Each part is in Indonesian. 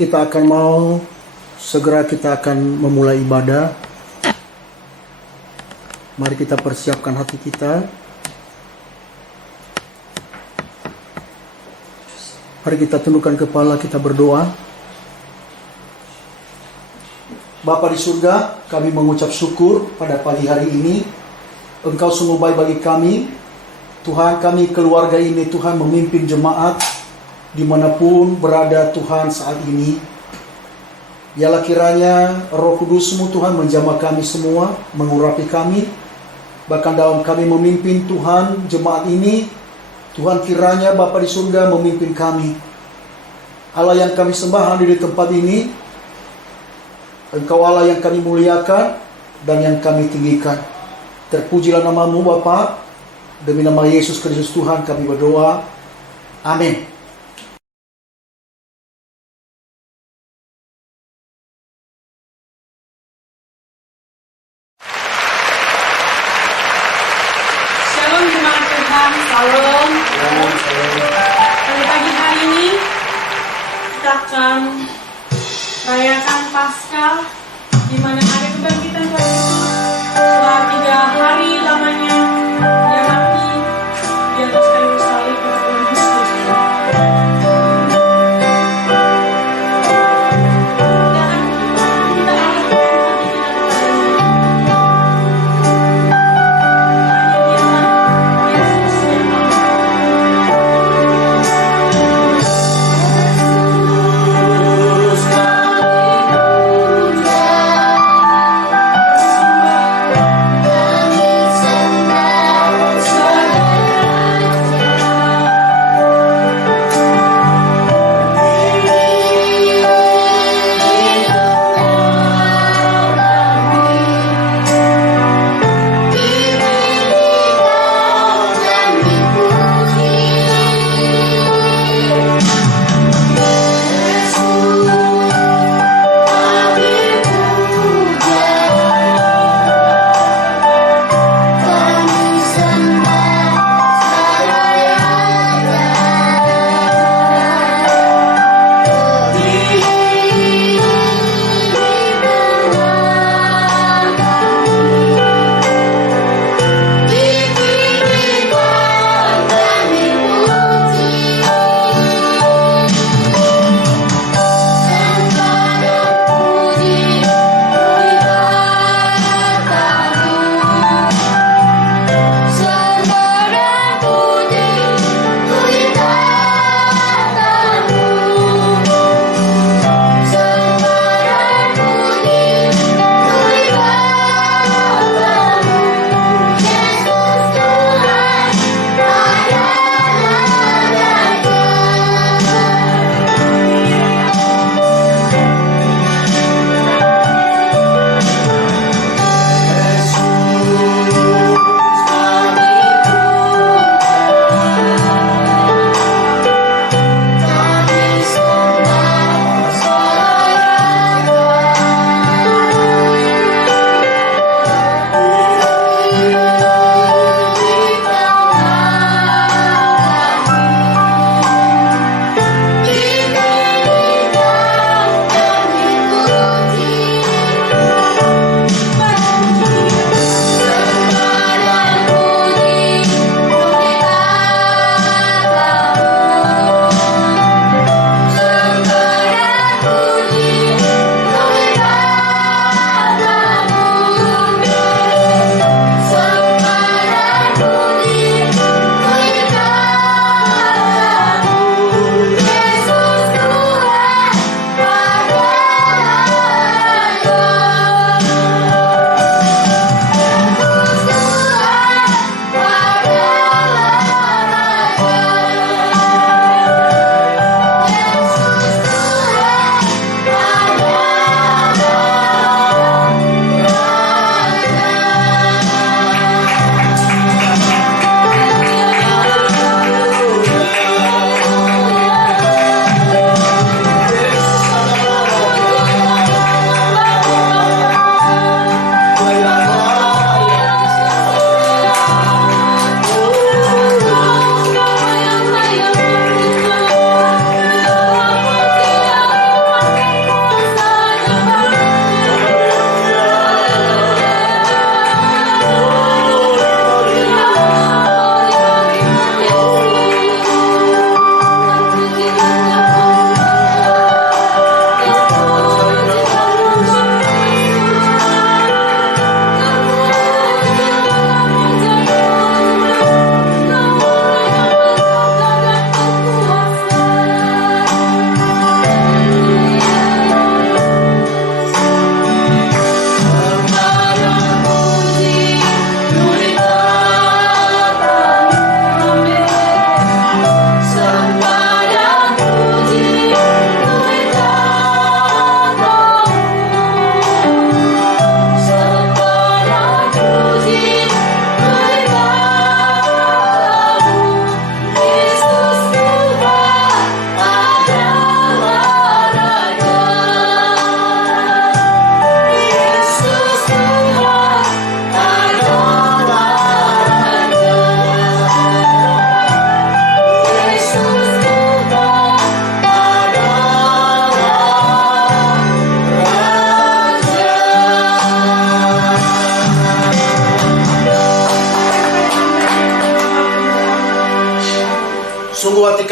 kita akan memulai ibadah. Mari kita persiapkan hati kita. Mari kita tundukkan kepala, kita berdoa. Bapa di surga, kami mengucap syukur pada pagi hari ini. Engkau sungguh baik bagi kami. Tuhan, kami keluarga ini, Tuhan, memimpin jemaat dimanapun berada Tuhan saat ini. Biarlah kiranya Roh Kudus-Mu Tuhan menjamah kami semua, mengurapi kami. Bahkan dalam kami memimpin Tuhan jemaat ini, Tuhan kiranya Bapa di surga memimpin kami. Allah yang kami sembah di tempat ini, Engkau Allah yang kami muliakan dan yang kami tinggikan. Terpujilah nama-Mu Bapa. Demi nama Yesus Kristus Tuhan kami berdoa. Amin. Shalom jemaat Tuhan, Shalom. Pada pagi hari ini kita akan merayakan Paskah, di mana hari kebangkitan Tuhan Yesus setelah 3 hari lamanya Dia mati di atas kayu salib untuk Tuhan Yesus. Dan kita arahkan hati kita kepadanya. Hanya Dialah Yesus yang mampu.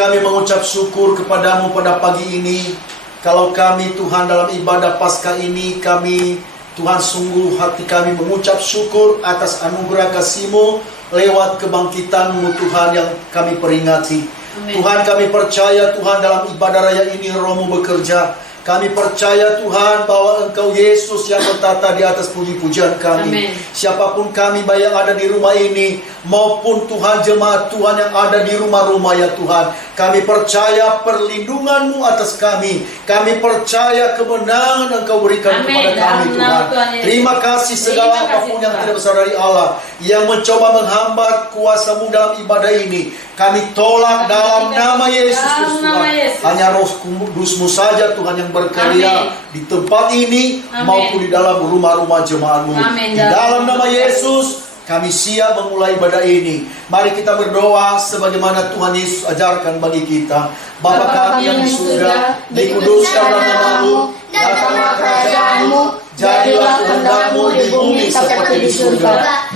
kami mengucap syukur kepadamu pada pagi ini. Kalau kami Tuhan dalam ibadah Paskah ini, kami Tuhan sungguh hati kami mengucap syukur atas anugerah kasih-Mu lewat kebangkitan-Mu Tuhan yang kami peringati. Amin. Tuhan, kami percaya Tuhan dalam ibadah raya ini Roh-Mu bekerja. Kami percaya Tuhan bahwa Engkau Yesus yang bertata di atas puji-pujian kami. Amin. Siapapun kami baik yang ada di rumah ini maupun Tuhan jemaat Tuhan yang ada di rumah-rumah ya Tuhan, kami percaya perlindungan-Mu atas kami. Kami percaya kemenangan Engkau berikan Amin. kepada kami Dalam Tuhan. nama Tuhan Yesus. Terima kasih segala Terima kasih, apapun yang Tuhan. tidak besar dari Allah yang mencoba menghambat kuasa-Mu dalam ibadah ini. Kami tolak dalam nama Yesus Dalam Kristus nama Tuhan. Yesus. Hanya Roh Kudus-Mu saja Tuhan yang berkarya Amin. di tempat ini Amin. maupun di dalam rumah-rumah jemaat-Mu. Amin. Di dalam nama Yesus kami siap memulai ibadah ini. Mari kita berdoa sebagaimana Tuhan Yesus ajarkan bagi kita. Bapa kami yang di surga, dikuduskanlah nama-Mu, datanglah kerajaan-Mu, jadilah kehendak-Mu di bumi seperti di surga.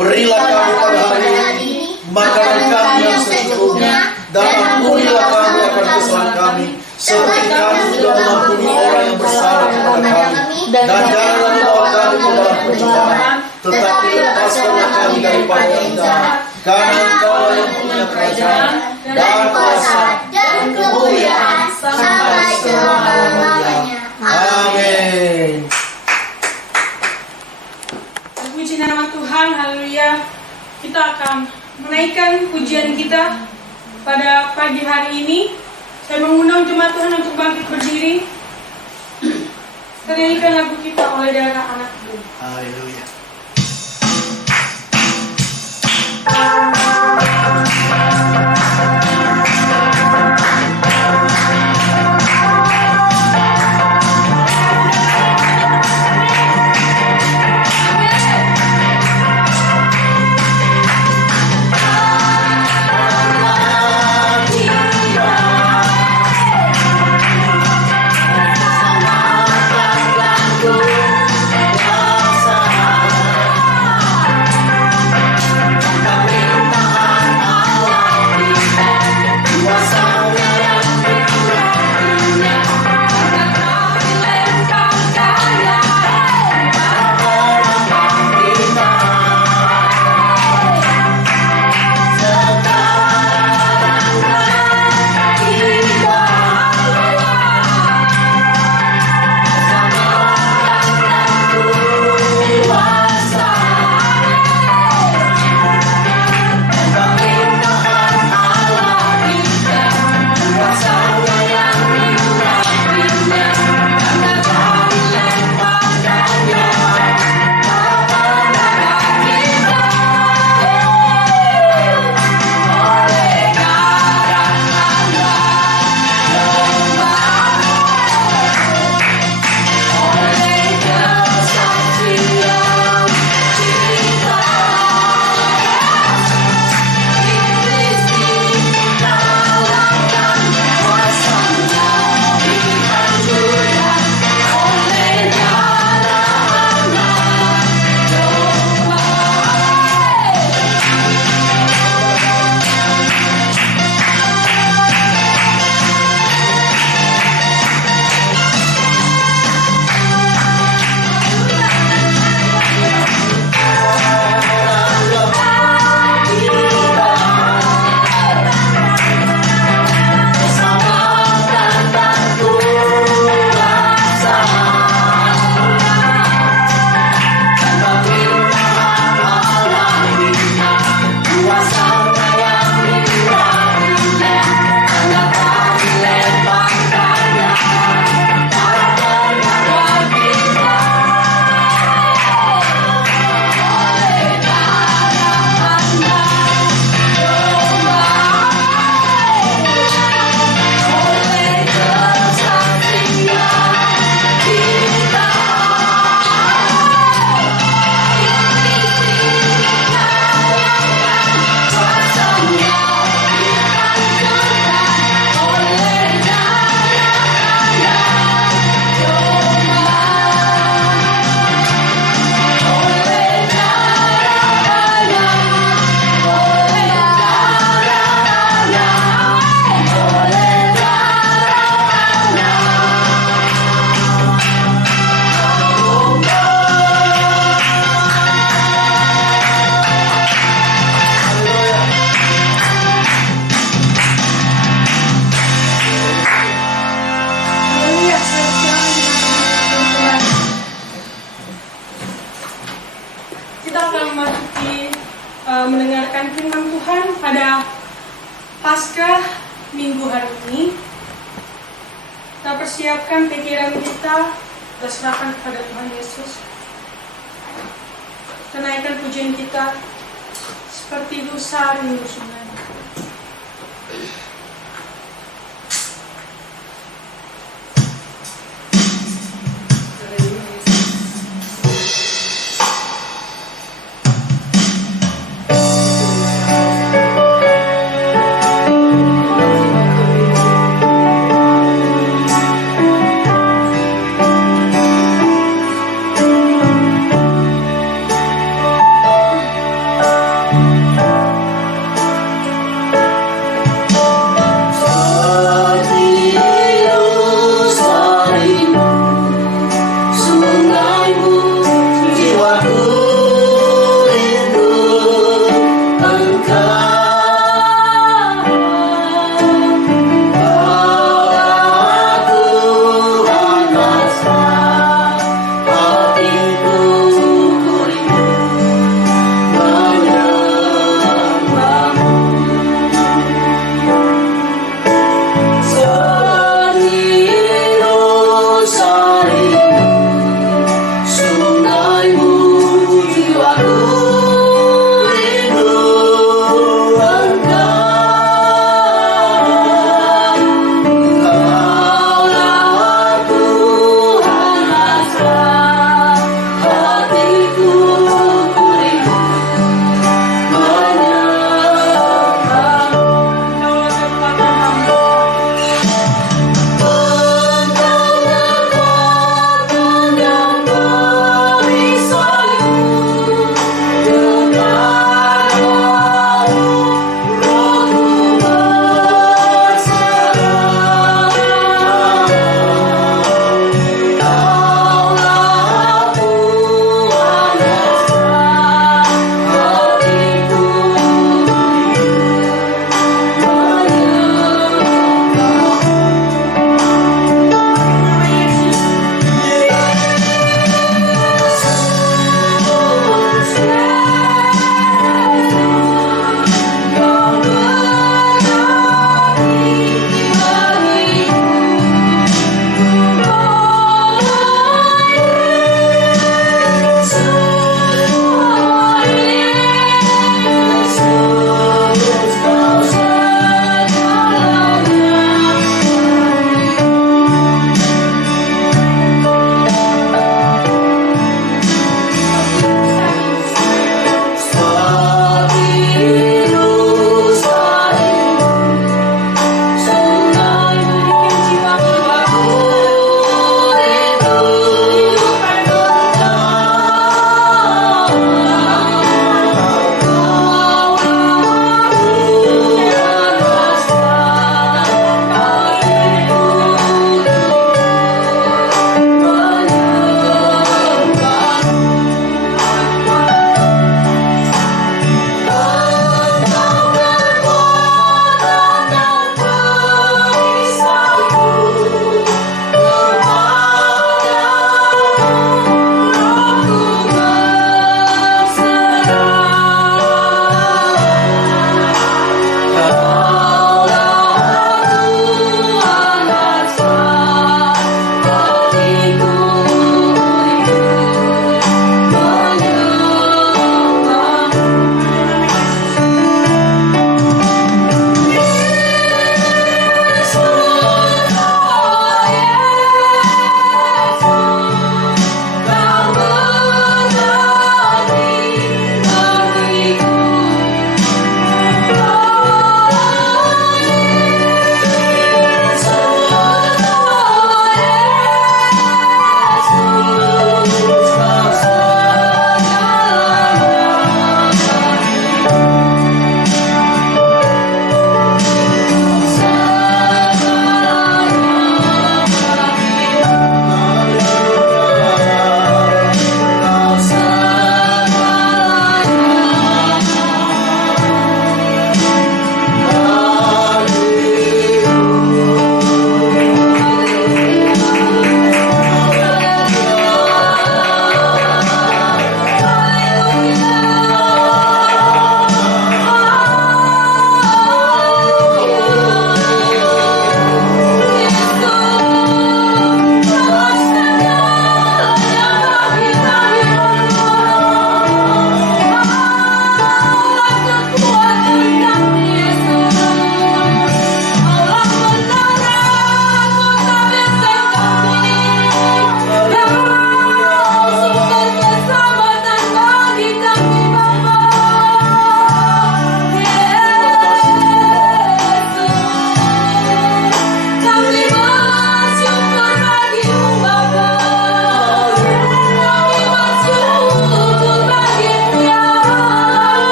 Berilah kami pada hari ini makanan kami yang secukupnya, dan ampunilah kami akan kesalahan kami, seperti kami juga mengampuni orang yang bersalah kepada kami. Dan janganlah membawa kami ke dalam pencobaan, tetapi lepaskanlah kami daripada yang jahat. Karena Engkau yang punya kerajaan, dan kuasa, dan kemuliaan, sampai selama-lamanya. Amin. Puji nama Tuhan, haleluya. Kita akan menaikkan pujian kita pada pagi hari ini. Saya mengundang jemaat Tuhan untuk bangkit berdiri. Kita nyanyikan lagu kita oleh darah anakku. Haleluya. Aku minggu hari ini. Kita persiapkan pikiran kita, kita serahkan kepada Tuhan Yesus. Kita naikkan pujian kita seperti dosa rindu sungai.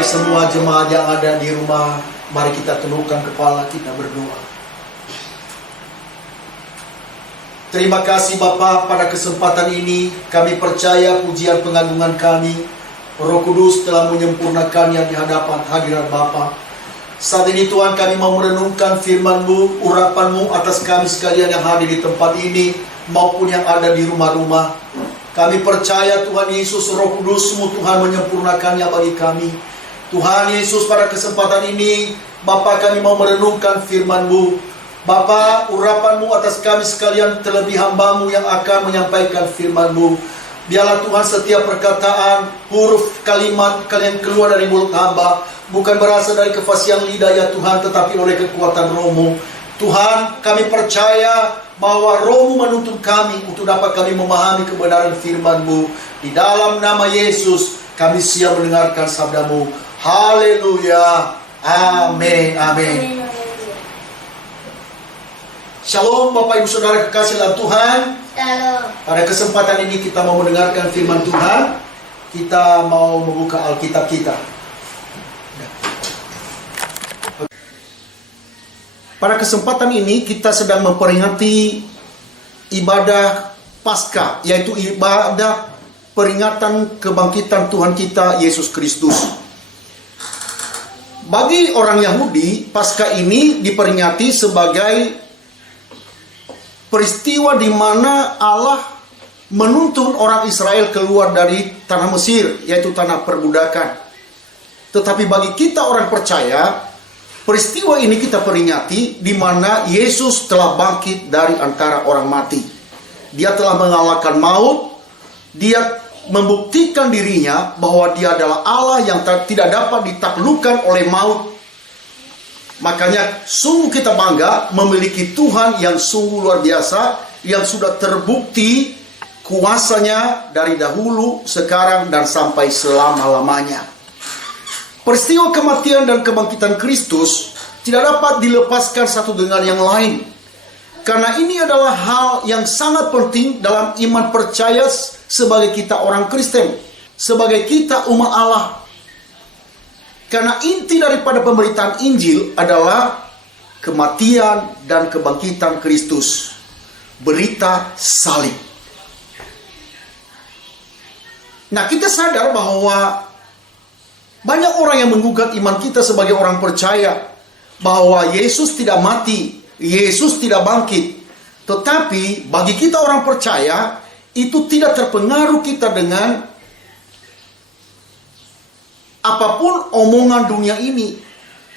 Baik semua jemaat yang ada di rumah, mari kita tundukkan kepala kita berdoa. Terima kasih Bapa, pada kesempatan ini kami percaya pujian pengagungan kami, Roh Kudus telah menyempurnakannya di hadapan hadirat Bapa. Saat ini Tuhan, kami mau merenungkan firman-Mu, urapan-Mu atas kami sekalian yang hadir di tempat ini maupun yang ada di rumah-rumah. Kami percaya Tuhan Yesus, Roh Kudus-Mu Tuhan menyempurnakannya bagi kami. Tuhan Yesus, pada kesempatan ini Bapa, kami mau merenungkan firman-Mu. Bapa, urapan-Mu atas kami sekalian, terlebih hamba-Mu yang akan menyampaikan firman-Mu. Biarlah Tuhan setiap perkataan, huruf, kalimat kalian keluar dari mulut hamba bukan berasal dari kefasihan lidah ya Tuhan, tetapi oleh kekuatan Roh-Mu. Tuhan, kami percaya bahwa Roh-Mu menuntun kami untuk dapat kami memahami kebenaran firman-Mu. Di dalam nama Yesus kami siap mendengarkan sabda-Mu. Haleluya. Amin. Amin. Shalom Bapak Ibu Saudara kekasih dalam Tuhan. Shalom. Pada kesempatan ini kita mau mendengarkan firman Tuhan. Kita mau membuka Alkitab kita. Pada kesempatan ini kita sedang memperingati ibadah Paskah, yaitu ibadah peringatan kebangkitan Tuhan kita Yesus Kristus. Bagi orang Yahudi, Paskah ini diperingati sebagai peristiwa di mana Allah menuntun orang Israel keluar dari tanah Mesir, yaitu tanah perbudakan. Tetapi bagi kita orang percaya, peristiwa ini kita peringati di mana Yesus telah bangkit dari antara orang mati. Dia telah mengalahkan maut. Dia membuktikan dirinya bahwa dia adalah Allah yang tidak dapat ditaklukkan oleh maut. Makanya sungguh kita bangga memiliki Tuhan yang sungguh luar biasa, yang sudah terbukti kuasanya dari dahulu, sekarang, dan sampai selama-lamanya. Peristiwa kematian dan kebangkitan Kristus tidak dapat dilepaskan satu dengan yang lain. Karena ini adalah hal yang sangat penting dalam iman percaya sebagai kita orang Kristen, sebagai kita umat Allah. Karena inti daripada pemberitaan Injil adalah kematian dan kebangkitan Kristus. Berita salib. Nah, kita sadar bahwa banyak orang yang menggugat iman kita sebagai orang percaya bahwa Yesus tidak mati, Yesus tidak bangkit. Tetapi bagi kita orang percaya, itu tidak terpengaruh kita dengan apapun omongan dunia ini.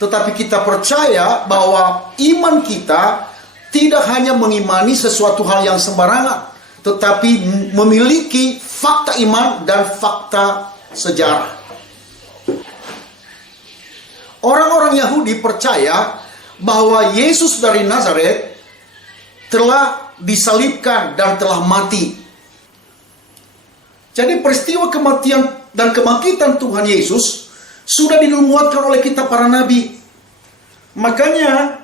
Tetapi kita percaya bahwa iman kita tidak hanya mengimani sesuatu hal yang sembarangan, tetapi memiliki fakta iman dan fakta sejarah. Orang-orang Yahudi percaya bahwa Yesus dari Nazaret telah disalibkan dan telah mati. Jadi peristiwa kematian dan kebangkitan Tuhan Yesus sudah dinubuatkan oleh kitab para nabi. Makanya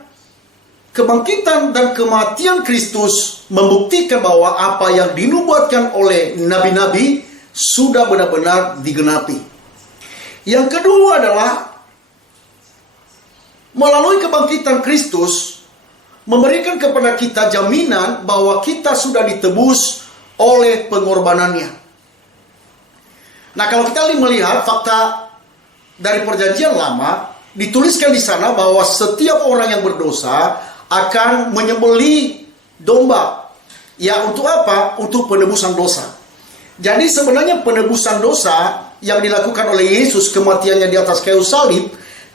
kebangkitan dan kematian Kristus membuktikan bahwa apa yang dinubuatkan oleh nabi-nabi sudah benar-benar digenapi. Yang kedua adalah melalui kebangkitan Kristus memberikan kepada kita jaminan bahwa kita sudah ditebus oleh pengorbanannya. Nah, kalau kita melihat fakta dari perjanjian lama, dituliskan di sana bahwa setiap orang yang berdosa akan menyembelih domba. Ya, untuk apa? Untuk penebusan dosa. Jadi sebenarnya penebusan dosa yang dilakukan oleh Yesus, kematiannya di atas kayu salib,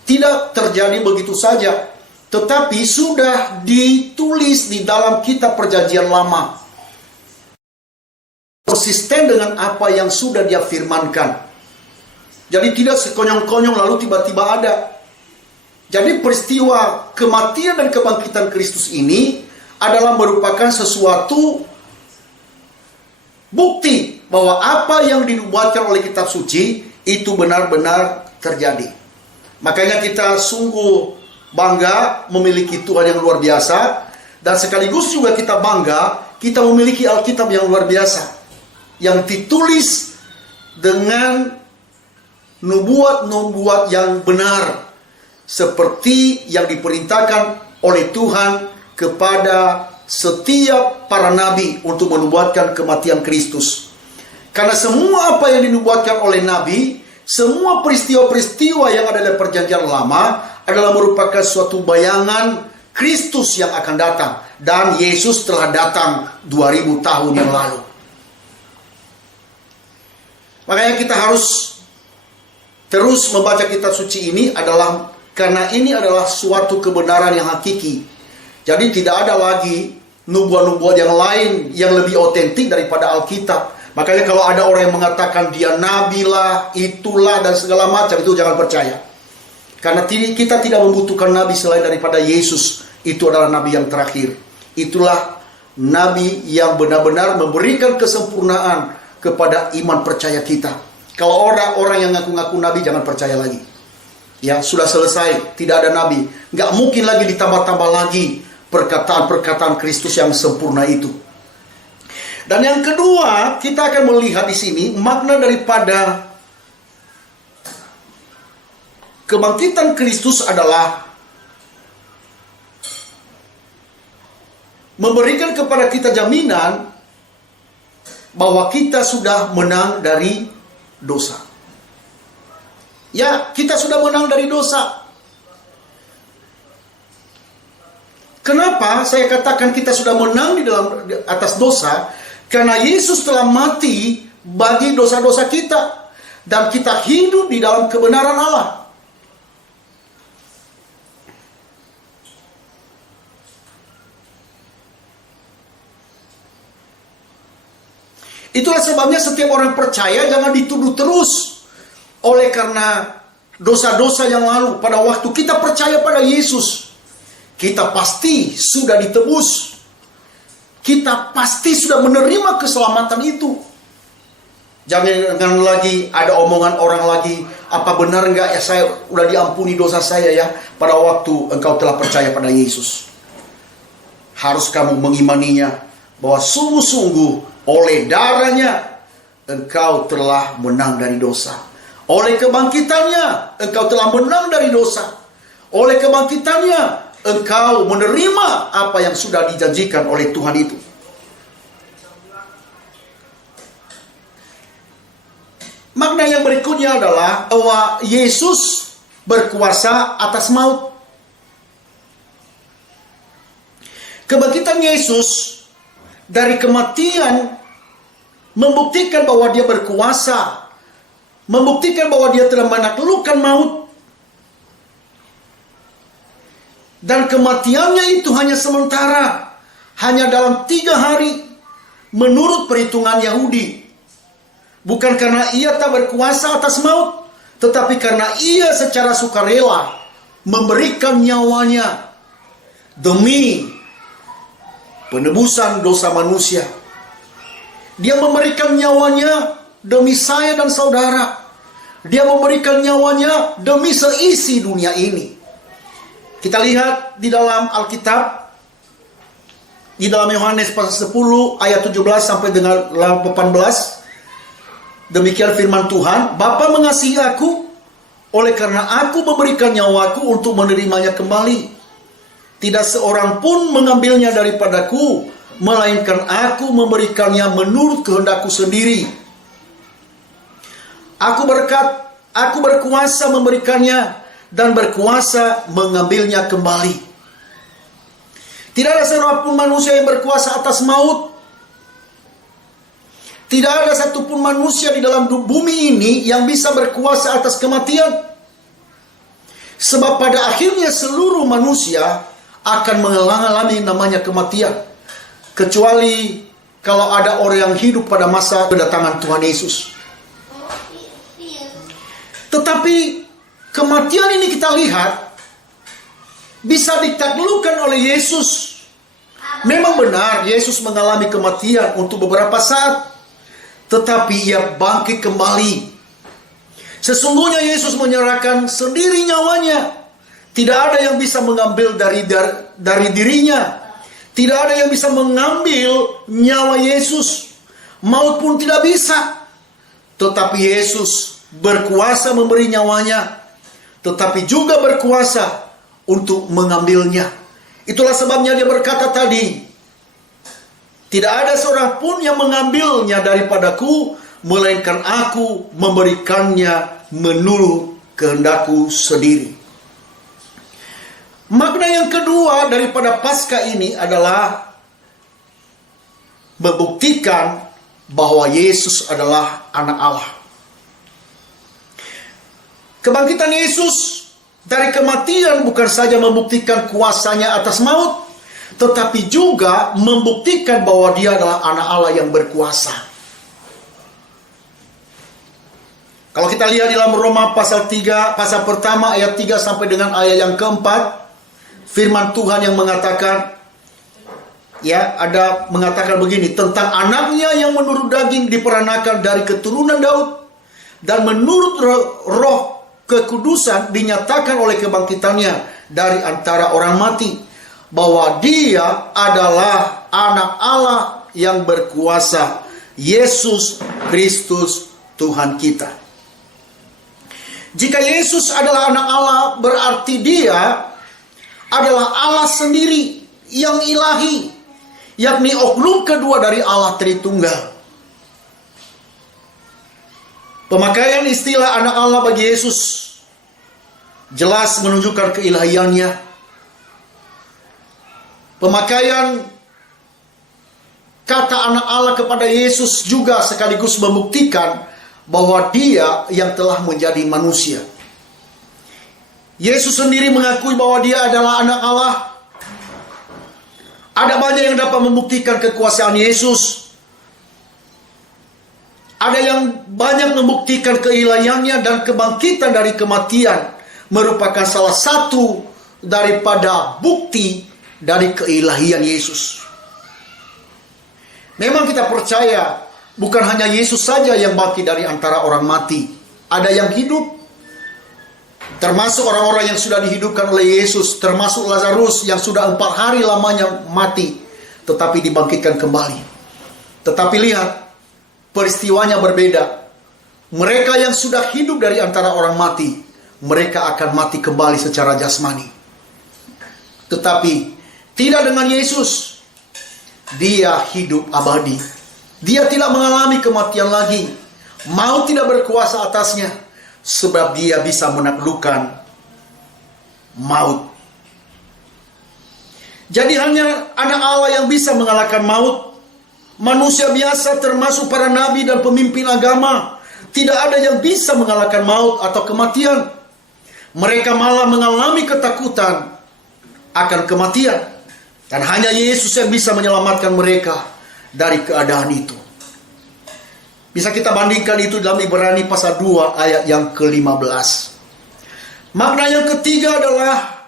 tidak terjadi begitu saja, tetapi sudah ditulis di dalam kitab perjanjian lama. Konsisten dengan apa yang sudah dia firmankan. Jadi tidak sekonyong-konyong lalu tiba-tiba ada. Jadi peristiwa kematian dan kebangkitan Kristus ini adalah merupakan sesuatu bukti bahwa apa yang dinubuatkan oleh kitab suci itu benar-benar terjadi. Makanya kita sungguh bangga memiliki Tuhan yang luar biasa, dan sekaligus juga kita bangga kita memiliki Alkitab yang luar biasa, yang ditulis dengan nubuat-nubuat yang benar, seperti yang diperintahkan oleh Tuhan kepada setiap para nabi untuk menubuatkan kematian Kristus. Karena semua apa yang dinubuatkan oleh nabi, semua peristiwa-peristiwa yang ada dalam perjanjian lama adalah merupakan suatu bayangan Kristus yang akan datang. Dan Yesus telah datang 2000 tahun yang lalu. Makanya kita harus terus membaca kitab suci ini adalah karena ini adalah suatu kebenaran yang hakiki. Jadi tidak ada lagi nubuat-nubuat yang lain yang lebih otentik daripada Alkitab. Makanya kalau ada orang yang mengatakan dia nabi lah, itulah dan segala macam, itu jangan percaya. Karena kita tidak membutuhkan nabi selain daripada Yesus. Itu adalah nabi yang terakhir. Itulah nabi yang benar-benar memberikan kesempurnaan kepada iman percaya kita. Kalau orang yang ngaku-ngaku nabi, jangan percaya lagi. Ya, sudah selesai, tidak ada nabi. Nggak mungkin lagi ditambah-tambah lagi perkataan-perkataan Kristus yang sempurna itu. Dan yang kedua, kita akan melihat di sini makna daripada kebangkitan Kristus adalah memberikan kepada kita jaminan bahwa kita sudah menang dari dosa. Ya, kita sudah menang dari dosa. Kenapa saya katakan kita sudah menang di atas dosa? Karena Yesus telah mati bagi dosa-dosa kita. Dan kita hidup di dalam kebenaran Allah. Itulah sebabnya setiap orang percaya jangan dituduh terus oleh karena dosa-dosa yang lalu. Pada waktu kita percaya pada Yesus, kita pasti sudah ditebus. Kita pasti sudah menerima keselamatan itu. Jangan lagi ada omongan orang lagi, apa benar enggak ya saya udah diampuni dosa saya ya pada waktu engkau telah percaya pada Yesus. Harus kamu mengimaninya bahwa sungguh-sungguh oleh darahnya engkau telah menang dari dosa. Oleh kebangkitannya engkau telah menang dari dosa. Oleh kebangkitannya engkau menerima apa yang sudah dijanjikan oleh Tuhan itu. Makna yang berikutnya adalah bahwa Yesus berkuasa atas maut. Kebangkitan Yesus dari kematian membuktikan bahwa dia berkuasa, membuktikan bahwa dia telah menaklukkan maut. Dan kematiannya itu hanya sementara, hanya dalam 3 hari menurut perhitungan Yahudi. Bukan karena ia tak berkuasa atas maut, tetapi karena ia secara sukarela memberikan nyawanya demi penebusan dosa manusia. Dia memberikan nyawanya demi saya dan saudara. Dia memberikan nyawanya demi seisi dunia ini. Kita lihat di dalam Alkitab, di dalam Yohanes pasal 10 ayat 17 sampai dengan 18. Demikian firman Tuhan, Bapa mengasihi aku oleh karena aku memberikan nyawaku untuk menerimanya kembali. Tidak seorang pun mengambilnya daripadaku, melainkan aku memberikannya menurut kehendakku sendiri. Aku berkuasa memberikannya dan berkuasa mengambilnya kembali. Tidak ada seorang pun manusia yang berkuasa atas maut. Tidak ada satupun manusia di dalam bumi ini yang bisa berkuasa atas kematian. Sebab pada akhirnya seluruh manusia akan mengalami namanya kematian. Kecuali kalau ada orang yang hidup pada masa kedatangan Tuhan Yesus. Tetapi kematian ini kita lihat bisa ditaklukkan oleh Yesus. Memang benar Yesus mengalami kematian untuk beberapa saat. Tetapi ia bangkit kembali. Sesungguhnya Yesus menyerahkan sendiri nyawanya. Tidak ada yang bisa mengambil dari dirinya. Tidak ada yang bisa mengambil nyawa Yesus. Maut pun tidak bisa. Tetapi Yesus berkuasa memberi nyawanya, tetapi juga berkuasa untuk mengambilnya. Itulah sebabnya dia berkata tadi, tidak ada seorang pun yang mengambilnya daripadaku, melainkan aku memberikannya menurut kehendakku sendiri. Makna yang kedua daripada Paskah ini adalah membuktikan bahwa Yesus adalah anak Allah. Kebangkitan Yesus dari kematian bukan saja membuktikan kuasanya atas maut, tetapi juga membuktikan bahwa dia adalah anak Allah yang berkuasa. Kalau kita lihat di dalam Roma pasal 3, pasal pertama ayat 3 sampai dengan ayat yang keempat, firman Tuhan yang mengatakan, ada mengatakan begini, tentang anaknya yang menurut daging diperanakan dari keturunan Daud, dan menurut roh kekudusan dinyatakan oleh kebangkitannya dari antara orang mati, bahwa dia adalah anak Allah yang berkuasa, Yesus Kristus Tuhan kita. Jika Yesus adalah anak Allah, berarti dia adalah Allah sendiri yang ilahi, yakni oknum kedua dari Allah Tritunggal. Pemakaian istilah anak Allah bagi Yesus jelas menunjukkan keilahiannya. Pemakaian kata anak Allah kepada Yesus juga sekaligus membuktikan bahwa dia yang telah menjadi manusia. Yesus sendiri mengakui bahwa dia adalah anak Allah. Ada banyak yang dapat membuktikan kekuasaan Yesus. Ada yang banyak membuktikan keilahiannya, dan kebangkitan dari kematian merupakan salah satu daripada bukti dari keilahian Yesus. Memang kita percaya bukan hanya Yesus saja yang bangkit dari antara orang mati. Ada yang hidup, termasuk orang-orang yang sudah dihidupkan oleh Yesus, termasuk Lazarus yang sudah 4 hari lamanya mati, tetapi dibangkitkan kembali. Tetapi lihat, peristiwanya berbeda. Mereka yang sudah hidup dari antara orang mati, mereka akan mati kembali secara jasmani. Tetapi tidak dengan Yesus. Dia hidup abadi. Dia tidak mengalami kematian lagi. Maut tidak berkuasa atasnya, sebab dia bisa menaklukkan maut. Jadi hanya anak Allah yang bisa mengalahkan maut. Manusia biasa termasuk para nabi dan pemimpin agama, tidak ada yang bisa mengalahkan maut atau kematian. Mereka malah mengalami ketakutan akan kematian. Dan hanya Yesus yang bisa menyelamatkan mereka dari keadaan itu. Bisa kita bandingkan itu dalam Ibrani pasal 2 ayat yang ke-15. Makna yang ketiga adalah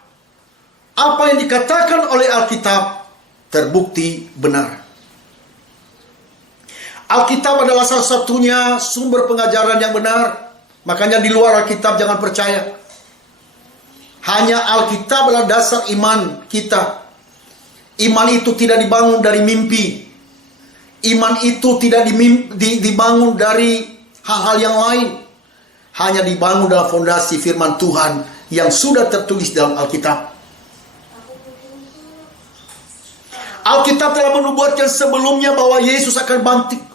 apa yang dikatakan oleh Alkitab terbukti benar. Alkitab adalah salah satunya sumber pengajaran yang benar. Makanya di luar Alkitab jangan percaya. Hanya Alkitab adalah dasar iman kita. Iman itu tidak dibangun dari mimpi. Iman itu tidak dibangun dari hal-hal yang lain. Hanya dibangun dalam fondasi firman Tuhan yang sudah tertulis dalam Alkitab. Alkitab telah menubuatkan sebelumnya bahwa Yesus akan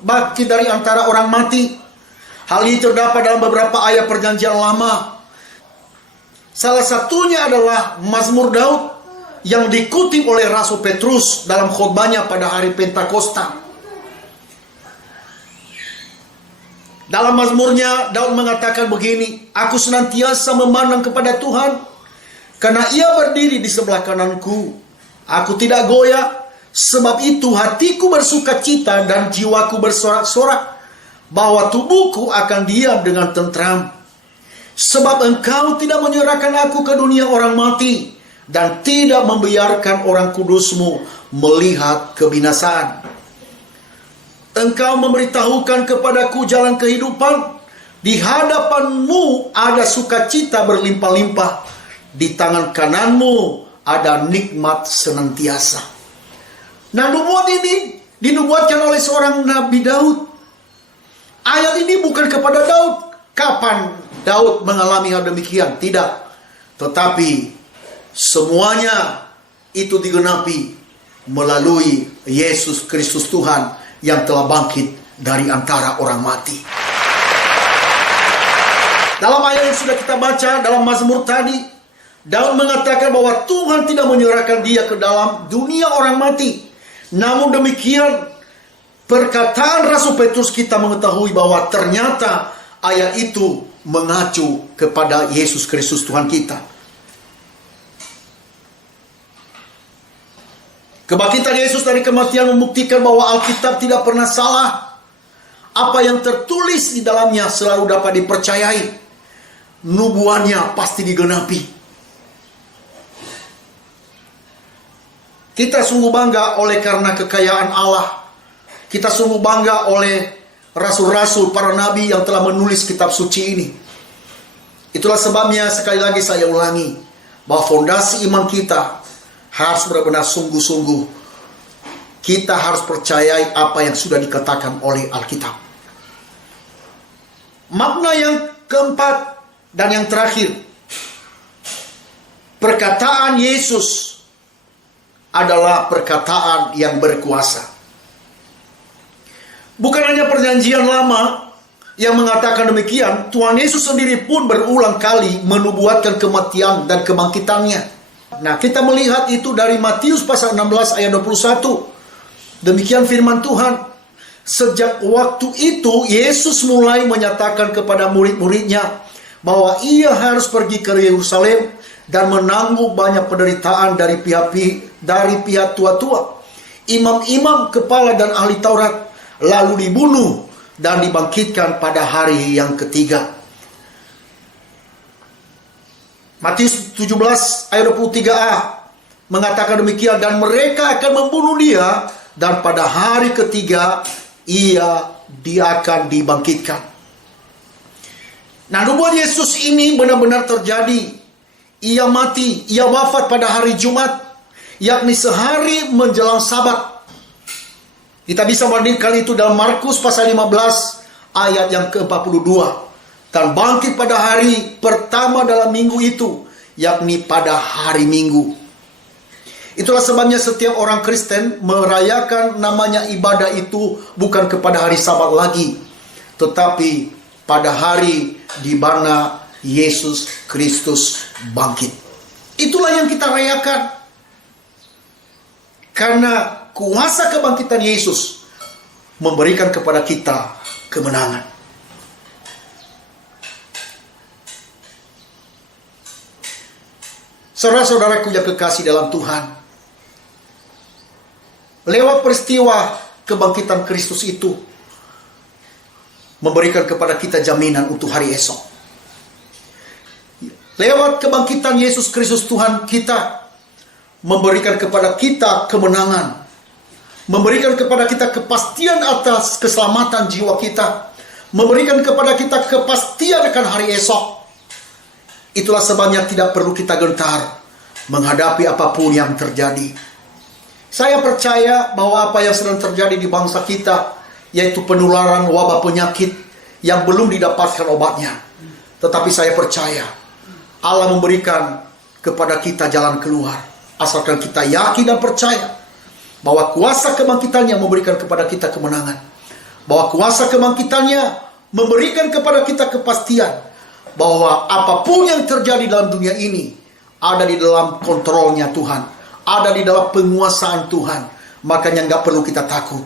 bangkit dari antara orang mati. Hal ini terdapat dalam beberapa ayat perjanjian lama. Salah satunya adalah Mazmur Daud yang dikutip oleh Rasul Petrus dalam khotbahnya pada hari Pentakosta. Dalam mazmurnya Daud mengatakan begini, aku senantiasa memandang kepada Tuhan, karena ia berdiri di sebelah kananku. Aku tidak goyah. Sebab itu hatiku bersuka cita dan jiwaku bersorak-sorak, bahwa tubuhku akan diam dengan tentram. Sebab engkau tidak menyerahkan aku ke dunia orang mati, dan tidak membiarkan orang kudusmu melihat kebinasaan. Engkau memberitahukan kepadaku jalan kehidupan. Di hadapanmu ada sukacita berlimpah-limpah. Di tangan kananmu ada nikmat senantiasa. Nah, nubuat ini dinubuatkan oleh seorang Nabi Daud. Ayat ini bukan kepada Daud, kapan Daud mengalami hal demikian. Tidak. Tetapi semuanya itu digenapi melalui Yesus Kristus Tuhan yang telah bangkit dari antara orang mati. Dalam ayat yang sudah kita baca dalam Mazmur tadi, Daud mengatakan bahwa Tuhan tidak menyerahkan dia ke dalam dunia orang mati. Namun demikian, perkataan Rasul Petrus kita mengetahui bahwa ternyata ayat itu mengacu kepada Yesus Kristus Tuhan kita. Kebangkitan Yesus dari kematian membuktikan bahwa Alkitab tidak pernah salah. Apa yang tertulis di dalamnya selalu dapat dipercayai. Nubuannya pasti digenapi. Kita sungguh bangga oleh karena kekayaan Allah. Kita sungguh bangga oleh rasul-rasul, para nabi yang telah menulis kitab suci ini. Itulah sebabnya sekali lagi saya ulangi, bahwa fondasi iman kita harus benar-benar sungguh-sungguh. Kita harus percayai apa yang sudah dikatakan oleh Alkitab. Makna yang keempat dan yang terakhir, perkataan Yesus adalah perkataan yang berkuasa. Bukan hanya perjanjian lama yang mengatakan demikian, Tuhan Yesus sendiri pun berulang kali menubuatkan kematian dan kebangkitannya. Nah, kita melihat itu dari Matius pasal 16 ayat 21. Demikian firman Tuhan. Sejak waktu itu Yesus mulai menyatakan kepada murid-muridnya bahwa ia harus pergi ke Yerusalem dan menanggung banyak penderitaan dari pihak tua-tua, imam-imam kepala dan ahli Taurat, lalu dibunuh dan dibangkitkan pada hari yang ketiga. Matius 17 ayat 23a mengatakan demikian, dan mereka akan membunuh dia dan pada hari ketiga dia akan dibangkitkan. Nah, nubuat Yesus ini benar-benar terjadi. Ia mati, ia wafat pada hari Jumat, yakni sehari menjelang Sabat. Kita bisa bandingkan itu dalam Markus pasal 15 ayat yang ke-42. Dan bangkit pada hari pertama dalam minggu itu, yakni pada hari Minggu. Itulah sebabnya setiap orang Kristen merayakan namanya ibadah itu bukan kepada hari Sabat lagi, tetapi pada hari di mana Yesus Kristus bangkit. Itulah yang kita rayakan. Karena kuasa kebangkitan Yesus memberikan kepada kita kemenangan. Saudara-saudaraku yang kekasih dalam Tuhan, lewat peristiwa kebangkitan Kristus itu memberikan kepada kita jaminan untuk hari esok. Lewat kebangkitan Yesus Kristus Tuhan kita memberikan kepada kita kemenangan, memberikan kepada kita kepastian atas keselamatan jiwa kita, memberikan kepada kita kepastian akan hari esok. Itulah sebabnya tidak perlu kita gentar menghadapi apapun yang terjadi. Saya percaya bahwa apa yang sedang terjadi di bangsa kita, yaitu penularan wabah penyakit yang belum didapatkan obatnya. Tetapi saya percaya Allah memberikan kepada kita jalan keluar, asalkan kita yakin dan percaya bahwa kuasa kebangkitannya memberikan kepada kita kemenangan, bahwa kuasa kebangkitannya memberikan kepada kita kepastian bahwa apapun yang terjadi dalam dunia ini ada di dalam kontrolnya Tuhan, ada di dalam penguasaan Tuhan. Makanya nggak perlu kita takut,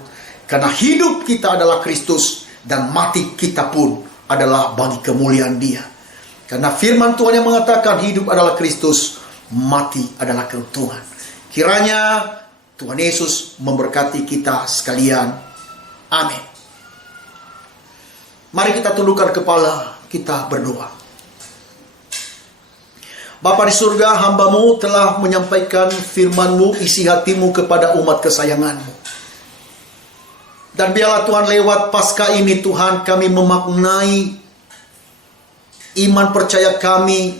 karena hidup kita adalah Kristus dan mati kita pun adalah bagi kemuliaan Dia. Karena firman Tuhan yang mengatakan hidup adalah Kristus, mati adalah keuntungan. Kiranya Tuhan Yesus memberkati kita sekalian. Amin. Mari kita tundukkan kepala, kita berdoa. Bapa di surga, hamba-Mu telah menyampaikan firman-Mu, isi hati-Mu kepada umat kesayangan-Mu. Dan biarlah Tuhan lewat Paskah ini Tuhan kami memaknai iman percaya kami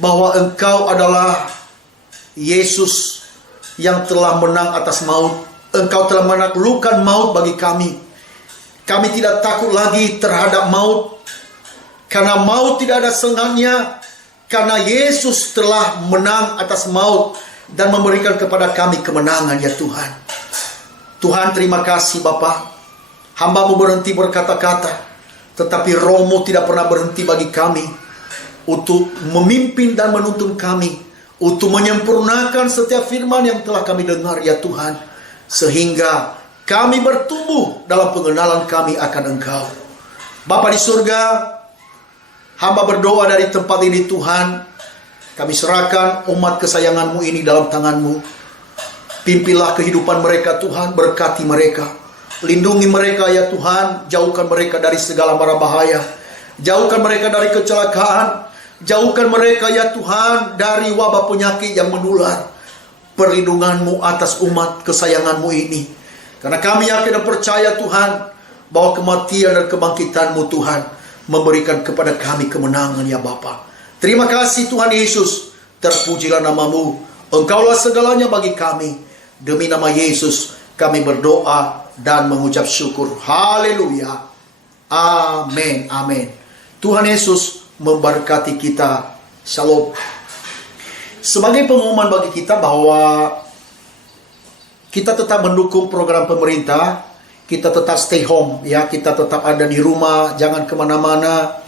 bahwa Engkau adalah Yesus yang telah menang atas maut. Engkau telah menaklukkan maut bagi kami. Kami tidak takut lagi terhadap maut. Karena maut tidak ada sengatnya, karena Yesus telah menang atas maut dan memberikan kepada kami kemenangan ya Tuhan. Tuhan terima kasih Bapa. Hamba-Mu berhenti berkata-kata, tetapi Roh-Mu tidak pernah berhenti bagi kami untuk memimpin dan menuntun kami, untuk menyempurnakan setiap firman yang telah kami dengar ya Tuhan, sehingga kami bertumbuh dalam pengenalan kami akan Engkau. Bapa di surga, hamba berdoa dari tempat ini Tuhan, kami serahkan umat kesayangan-Mu ini dalam tangan-Mu. Pimpinlah kehidupan mereka Tuhan, berkati mereka. Lindungi mereka ya Tuhan, jauhkan mereka dari segala mara bahaya. Jauhkan mereka dari kecelakaan. Jauhkan mereka ya Tuhan dari wabah penyakit yang menular. Perlindungan-Mu atas umat kesayangan-Mu ini. Karena kami yakin dan percaya Tuhan, bahwa kematian dan kebangkitan-Mu Tuhan memberikan kepada kami kemenangan ya Bapa. Terima kasih Tuhan Yesus, terpujilah nama-Mu. Engkaulah segalanya bagi kami. Demi nama Yesus kami berdoa dan mengucap syukur. Haleluya. Amin. Amin. Tuhan Yesus memberkati kita. Shalom. Sebagai pengumuman bagi kita bahwa kita tetap mendukung program pemerintah, kita tetap stay home ya, kita tetap ada di rumah, jangan kemana-mana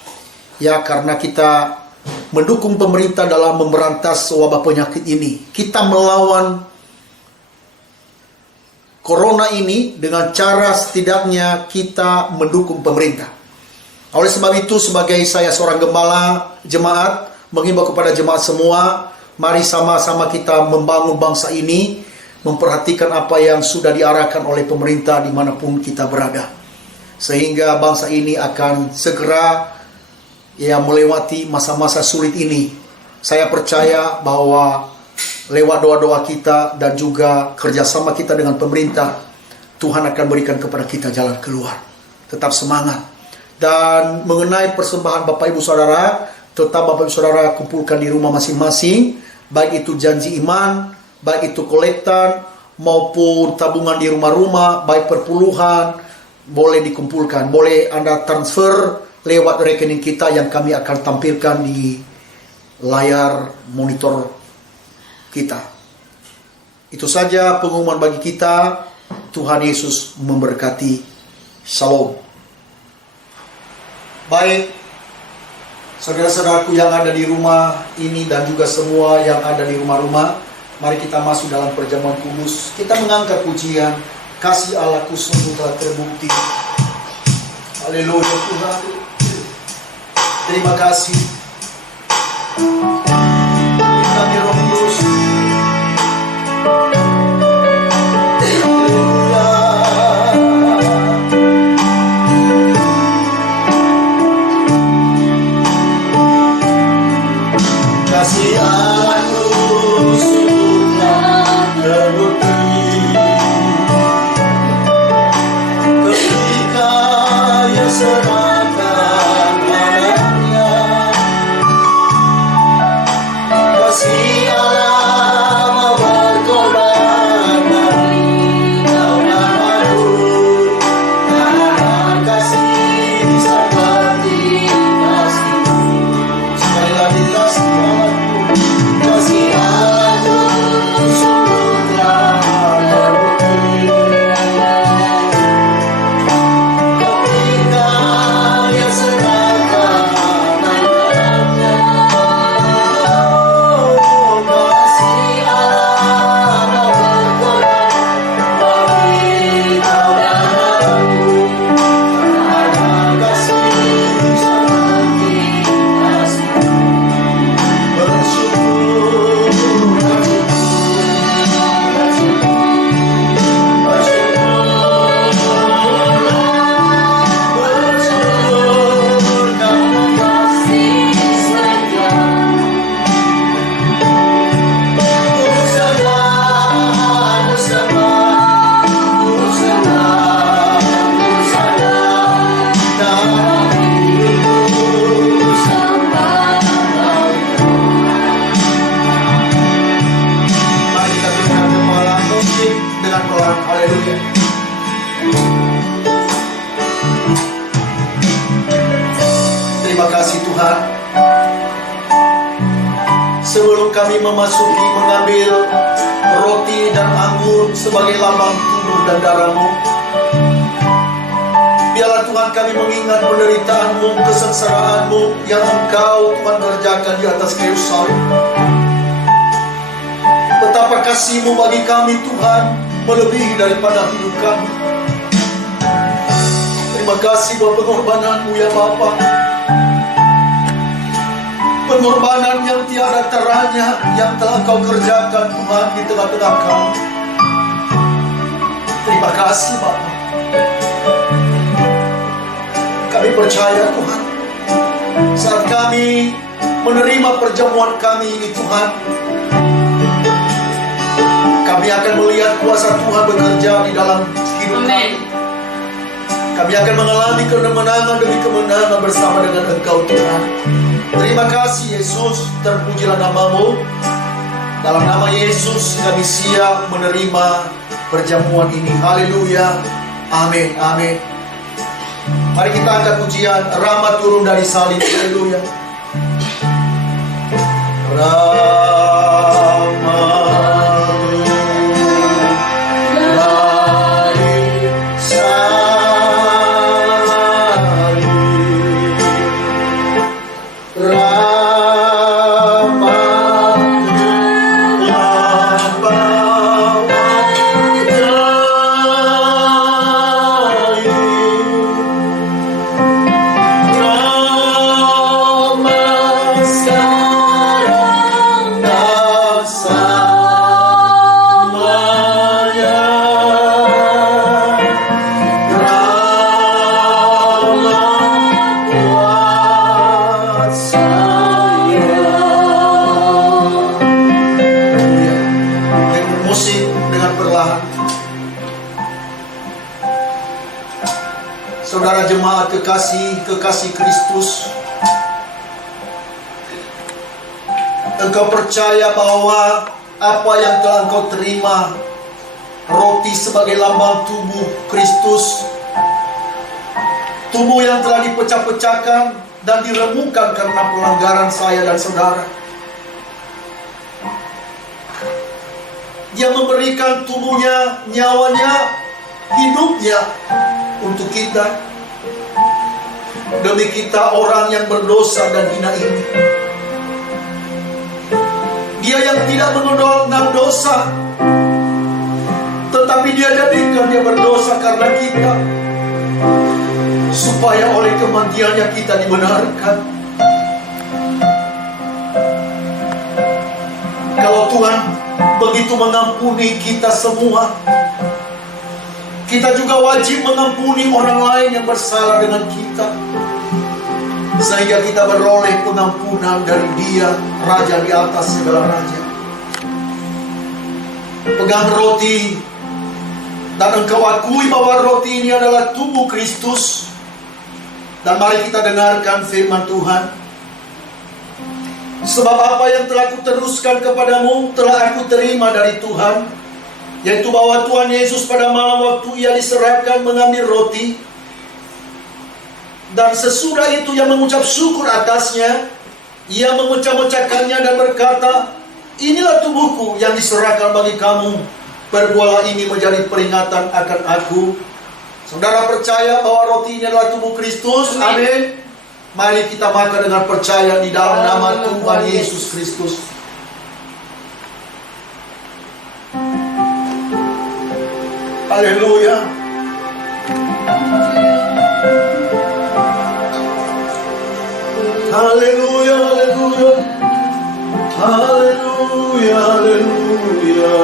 ya, karena kita mendukung pemerintah dalam memberantas wabah penyakit ini. Kita melawan Corona ini dengan cara setidaknya kita mendukung pemerintah. Oleh sebab itu, sebagai saya seorang gembala jemaat, menghimbau kepada jemaat semua, mari sama-sama kita membangun bangsa ini, memperhatikan apa yang sudah diarahkan oleh pemerintah dimanapun kita berada. Sehingga bangsa ini akan segera melewati masa-masa sulit ini. Saya percaya bahwa lewat doa-doa kita dan juga kerjasama kita dengan pemerintah, Tuhan akan berikan kepada kita jalan keluar. Tetap semangat. Dan mengenai persembahan Bapak Ibu Saudara, tetap Bapak Ibu Saudara kumpulkan di rumah masing-masing, baik itu janji iman, baik itu kolektan, maupun tabungan di rumah-rumah, baik perpuluhan, boleh dikumpulkan. Boleh Anda transfer lewat rekening kita yang kami akan tampilkan di layar monitor kita. Itu saja pengumuman bagi kita. Tuhan Yesus memberkati. Shalom. Baik, saudara-saudaraku yang ada di rumah ini dan juga semua yang ada di rumah-rumah, mari kita masuk dalam perjamuan kudus. Kita mengangkat pujian, kasih Allahku sungguh telah terbukti. Haleluya Tuhan. Terima kasih. Kami Roh Kudus. Kasih Allahku sudah terbukti ketika Ia serahkan anaknya. Kasih Allah mau berkorban dari namamu, karena kasih seperti kasih. Sekali lagi kasih Allahku, kasih Allahku sebelum kami memasuki mengambil roti dan anggur sebagai lambang tubuh dan darah-Mu, biarlah Tuhan kami mengingat penderitaan-Mu, kesengsaraan-Mu yang Engkau Tuhan kerjakan di atas kayu salib. Betapa kasih-Mu bagi kami Tuhan melebihi daripada hidup kami. Terima kasih buat pengorbanan-Mu ya Bapa. Pengorbanan yang tiada teranya yang telah Kau kerjakan Tuhan di tengah-tengah kami. Terima kasih Bapa. Kami percaya Tuhan, saat kami menerima perjamuan kami ini Tuhan, kami akan melihat kuasa Tuhan bekerja di dalam hidup kami. Kami akan mengalami kemenangan demi kemenangan bersama dengan Engkau Tuhan. Terima kasih Yesus, terpujilah nama-Mu. Dalam nama Yesus kami siap menerima perjamuan ini. Haleluya. Amin. Amin. Mari kita angkat pujian Rahmat Turun dari Salib. Haleluya. Saudara jemaat kekasih Kristus, engkau percaya bahwa apa yang telah engkau terima, roti sebagai lambang tubuh Kristus, tubuh yang telah dipecah-pecahkan dan diremukkan karena pelanggaran saya dan saudara. Dia memberikan tubuhnya, nyawanya, hidupnya untuk kita, demi kita orang yang berdosa dan hina ini. Dia yang tidak mengenal dosa, tetapi Dia jadikan dia berdosa karena kita, supaya oleh kematiannya kita dibenarkan. Kalau Tuhan begitu mengampuni kita semua, kita juga wajib mengampuni orang lain yang bersalah dengan kita, sehingga kita beroleh pengampunan dari Dia, Raja di atas segala raja. Pegang roti, dan engkau akui bahwa roti ini adalah tubuh Kristus. Dan mari kita dengarkan firman Tuhan. Sebab apa yang telah kuteruskan kepadamu telah aku terima dari Tuhan, yaitu bahwa Tuhan Yesus pada malam waktu Ia diserahkan mengambil roti, dan sesudah itu Ia mengucap syukur atasnya, Ia memecah-mecahkannya dan berkata, inilah tubuhku yang diserahkan bagi kamu, perbuatlah ini menjadi peringatan akan aku. Saudara percaya bahwa roti ini adalah tubuh Kristus? Amin. Mari kita makan dengan percaya di dalam nama Tuhan Yesus Kristus. Haleluya. Haleluya, haleluya. Haleluya, haleluya.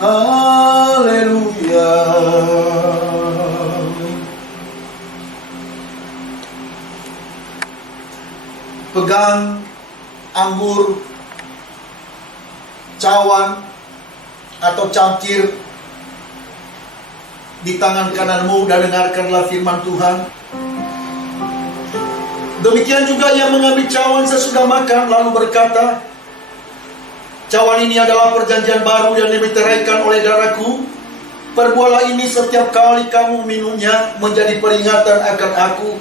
Haleluya. Pegang anggur, cawan atau cangkir di tangan kananmu dan dengarkanlah firman Tuhan. Demikian juga Ia mengambil cawan sesudah makan lalu berkata, cawan ini adalah perjanjian baru yang diteraikan oleh darahku. Perbuatlah ini setiap kali kamu minumnya menjadi peringatan akan aku.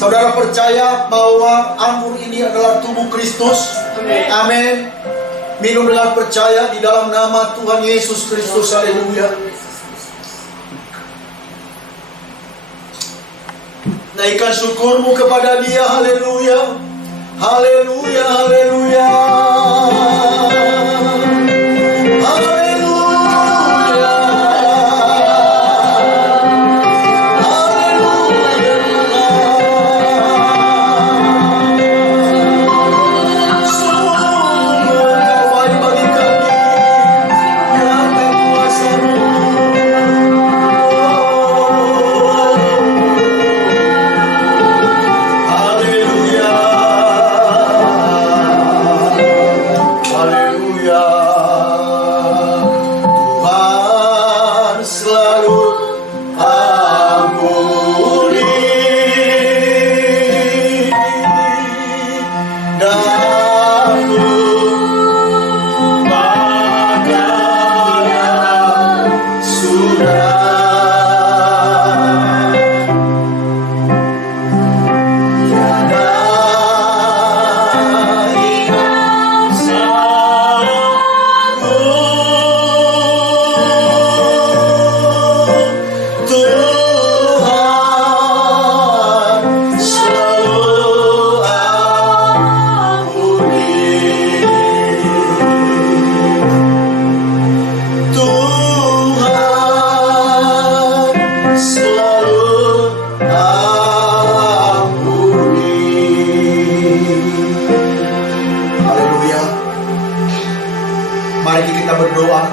Saudara percaya bahwa anggur ini adalah tubuh Kristus? Amin. Amin. Minum dengan percaya di dalam nama Tuhan Yesus Kristus. Haleluya. Naikkan syukurmu kepada Dia. Haleluya. Haleluya. Haleluya.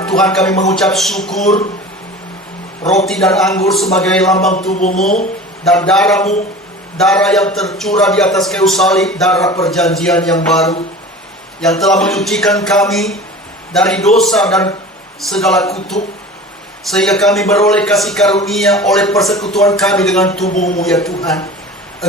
Tuhan, kami mengucap syukur roti dan anggur sebagai lambang tubuh-Mu dan darah-Mu, darah yang tercurah di atas kayu salib, darah perjanjian yang baru yang telah menyucikan kami dari dosa dan segala kutuk, sehingga kami beroleh kasih karunia oleh persekutuan kami dengan tubuh-Mu ya Tuhan.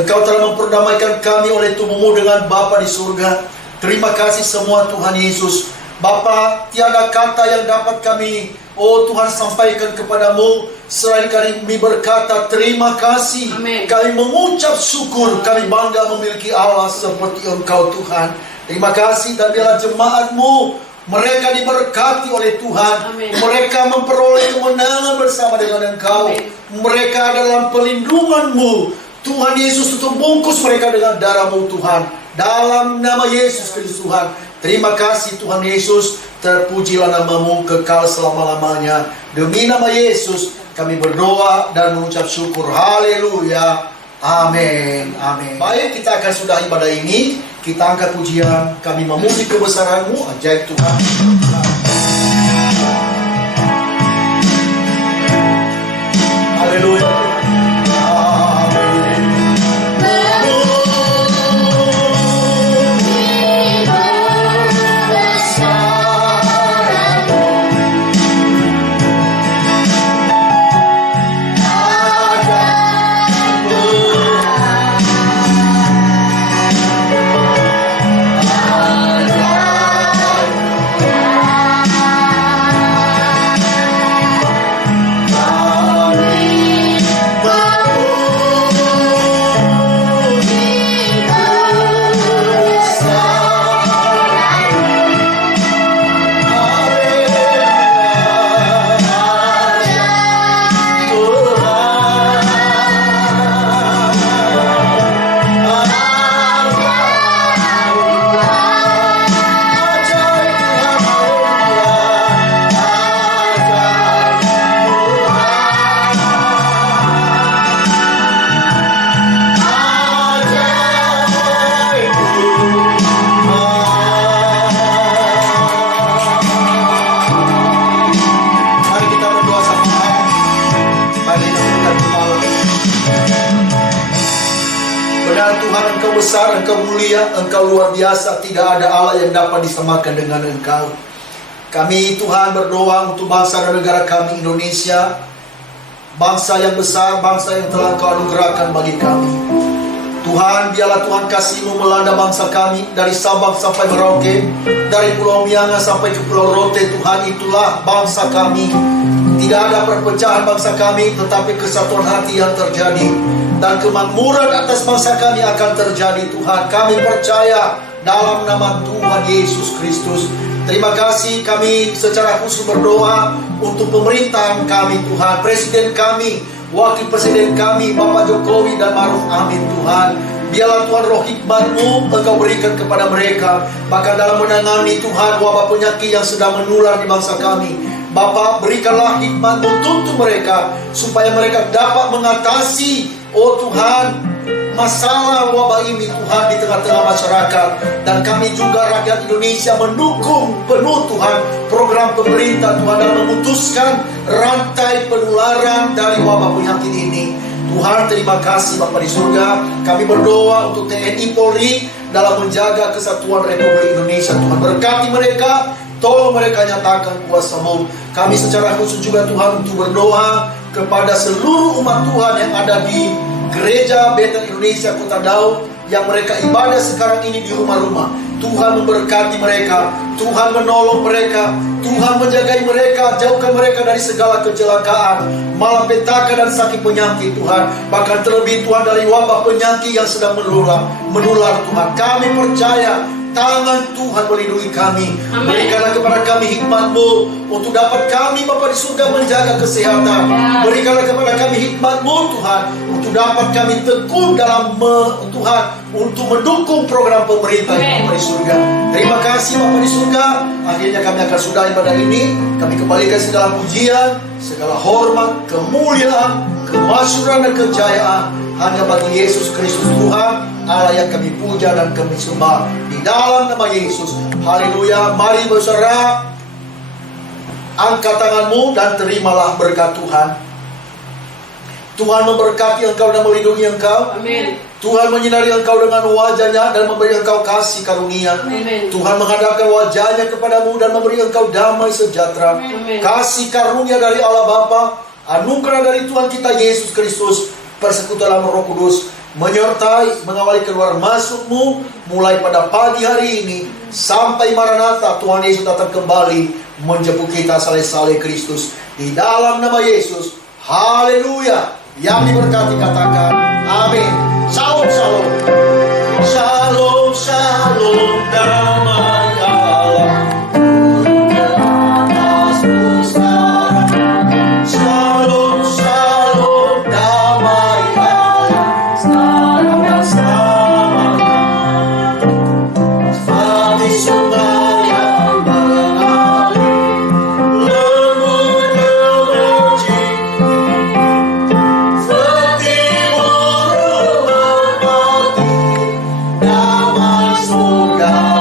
Engkau telah memperdamaikan kami oleh tubuh-Mu dengan Bapa di surga. Terima kasih semua Tuhan Yesus. Bapa, tiada kata yang dapat kami, oh Tuhan, sampaikan kepadamu selain kami berkata terima kasih. Amin. Kami mengucap syukur, kami bangga memiliki Allah seperti Engkau Tuhan. Terima kasih, dan biarlah jemaat-Mu, mereka diberkati oleh Tuhan. Amin. Mereka memperoleh kemenangan bersama dengan Engkau. Amin. Mereka dalam pelindungan-Mu. Tuhan Yesus, tutup bungkus mereka dengan darah-Mu Tuhan. Dalam nama Yesus Kristus Tuhan. Terima kasih Tuhan Yesus. Terpujilah nama-Mu kekal selama-lamanya. Demi nama Yesus kami berdoa dan mengucap syukur. Haleluya. Amin. Amin. Baik, kita akan sudah ibadah ini. Kita angkat pujian. Kami memuji kebesaran-Mu. Ajaib Tuhan. Haleluya. Besar, Engkau mulia, Engkau luar biasa. Tidak ada Allah yang dapat disamakan dengan Engkau. Kami Tuhan berdoa untuk bangsa dan negara kami Indonesia, bangsa yang besar, bangsa yang telah Engkau anugerahkan bagi kami. Tuhan, biarlah Tuhan kasih-Mu melanda bangsa kami dari Sabang sampai Merauke, dari Pulau Miangas sampai ke Pulau Rote. Tuhan, itulah bangsa kami. Tidak ada perpecahan bangsa kami, tetapi kesatuan hati yang terjadi. dan kemakmuran atas bangsa kami akan terjadi Tuhan. Kami percaya dalam nama Tuhan Yesus Kristus. Terima kasih, kami secara khusus berdoa untuk pemerintahan kami Tuhan, presiden kami, wakil presiden kami, Bapak Jokowi dan Maruf Amin Tuhan. Biarlah Tuhan roh hikmat-Mu Engkau berikan kepada mereka, bahkan dalam menangani Tuhan wabah penyakit yang sedang menular di bangsa kami. Bapak, berikanlah hikmat-Mu tuntun mereka supaya mereka dapat mengatasi, oh Tuhan, masalah wabah ini Tuhan di tengah-tengah masyarakat. Dan kami juga rakyat Indonesia mendukung penuh Tuhan program pemerintah Tuhan dalam memutuskan rantai penularan dari wabah penyakit ini. Tuhan, terima kasih Bapa di surga. Kami berdoa untuk TNI Polri dalam menjaga kesatuan Republik Indonesia. Tuhan, berkati mereka, tolong mereka nyatakan kuasa-Mu. Kami secara khusus juga Tuhan untuk berdoa kepada seluruh umat Tuhan yang ada di Gereja Bethel Indonesia Kota Daud, yang mereka ibadah sekarang ini di rumah-rumah. Tuhan memberkati mereka, Tuhan menolong mereka, Tuhan menjagai mereka, jauhkan mereka dari segala kecelakaan, malapetaka dan sakit penyakit Tuhan. Bahkan terlebih Tuhan dari wabah penyakit yang sedang menular Tuhan. Kami percaya tangan Tuhan melindungi kami. Berikanlah kepada kami hikmat-Mu untuk dapat kami Bapa di surga menjaga kesehatan. Berikanlah kepada kami hikmat-Mu Tuhan untuk dapat kami tekun dalam Tuhan untuk mendukung program pemerintah Bapa di surga. Terima kasih Bapa di surga. Akhirnya kami akan sudahi pada ini. Kami kembalikan segala pujian, segala hormat, kemuliaan, kemasyhuran dan kejayaan hanya bagi Yesus Kristus Tuhan Allah yang kami puja dan kami sembah di dalam nama Yesus. Haleluya. Mari bersorak, angkat tanganmu dan terimalah berkat Tuhan. Tuhan memberkati engkau dan melindungi engkau. Amin. Tuhan menyinari engkau dengan wajahnya dan memberi engkau kasih karunia. Amin. Tuhan menghadapkan wajahnya kepadamu dan memberi engkau damai sejahtera. Amin. Kasih karunia dari Allah Bapa, anugerah dari Tuhan kita Yesus Kristus, persekutuan Roh Kudus menyertai, mengawali keluar masukmu mulai pada pagi hari ini sampai Maranatha Tuhan Yesus datang kembali menjemput kita saleh-saleh Kristus di dalam nama Yesus. Haleluya. Yang diberkati katakan amin. Shalom, shalom. Shalom, shalom, damai Allah ke atasmu sekarang. Shalom, shalom, damai Allah sekarang dan selamanya. Seperti sungai yang mengalir, lembut gemercik, seperti burung merpati, damai surga.